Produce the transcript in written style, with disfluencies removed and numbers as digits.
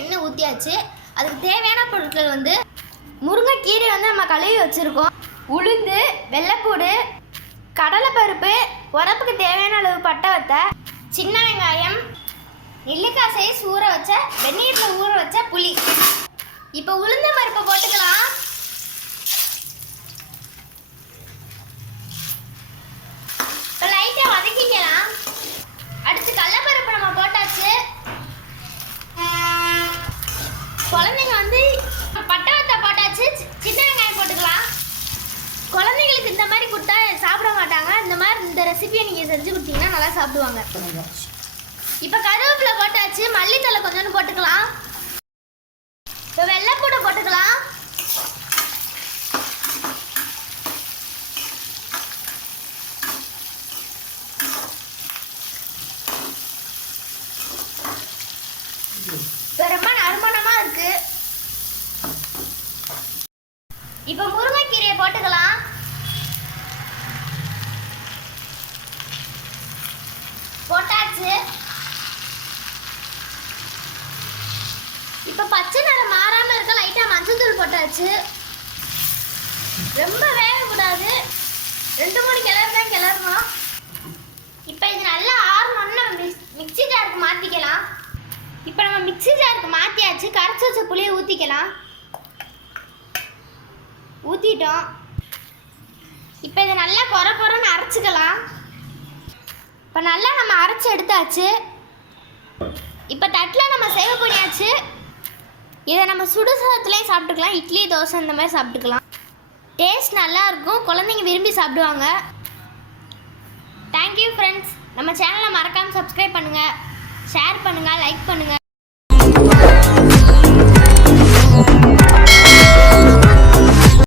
எண்ணெய் ஊற்றியாச்சு. அதுக்கு தேவையான பொருட்கள் வந்து முருங்கைக்கீரை வந்து நம்ம கழுவி வச்சுருக்கோம், உளுந்து, வெள்ளைப்பூடு, கடலைப்பருப்பு, உரப்புக்கு தேவையான அளவு பட்டை வத்தை, சின்ன வெங்காயம், நெல்லிக்காய் சைஸ் ஊற வச்ச வெந்நீரில் ஊற வச்ச புளி. இப்போ உளுந்த பருப்பை போட்டுக்கலாம். இப்போ லைட்டாக வதக்கிக்கலாம். அடுத்து கடலைப்பருப்பு நம்ம போட்டாச்சு. குழந்தைங்க வந்து பட்டை வத்தை போட்டாச்சு, சின்ன வெங்காயம் போட்டுக்கலாம். குழந்தைங்களுக்கு இந்த மாதிரி கொடுத்தா சாப்பிட மாட்டாங்க. இந்த ரெசிபியை நீங்கள் செஞ்சு கொடுத்தீங்கன்னா நல்லா சாப்பிடுவாங்க. இப்போ கருவேப்பிலை போட்டாச்சு, மல்லித்தலை கொஞ்சோண்டு போட்டுக்கலாம். இப்போ வெள்ளைப்பூடை போட்டுக்கலாம். இப்போ ரொம்ப நறுமணமாக இருக்கு. இப்போ முருங்கைக்கீரையை போட்டுக்கலாம். போட்டாச்சு. இப்போ பச்சை நிறம் மாறாமல் இருக்க லைட்டாக மஞ்சள் போட்டாச்சு. ரொம்ப வேகக்கூடாது, 2-3 கிளறு தான் கிளறணும். இப்போ இது நல்லா ஆறணும்னு மிக்ஸி ஜாருக்கு மாற்றிக்கலாம். இப்போ நம்ம மிக்ஸி ஜாருக்கு மாற்றியாச்சு. கரைச்சி வச்ச புளியை ஊற்றிக்கலாம். ஊற்றிட்டோம். இப்போ இதை நல்லா கொரன்னு அரைச்சிக்கலாம். இப்போ நல்லா நம்ம அரைச்சி எடுத்தாச்சு. இப்போ தட்டில் நம்ம சேவ் பண்ணியாச்சு. இதை நம்ம சுடு சாதத்துலேயும் சாப்பிட்டுக்கலாம், இட்லி, தோசை இந்த மாதிரி சாப்பிட்டுக்கலாம். டேஸ்ட் நல்லாயிருக்கும், குழந்தைங்க விரும்பி சாப்பிடுவாங்க. Thank you friends. நம்ம சேனலை மறக்காமல் சப்ஸ்கிரைப் பண்ணுங்கள், ஷேர் பண்ணுங்கள், லைக் பண்ணுங்கள்.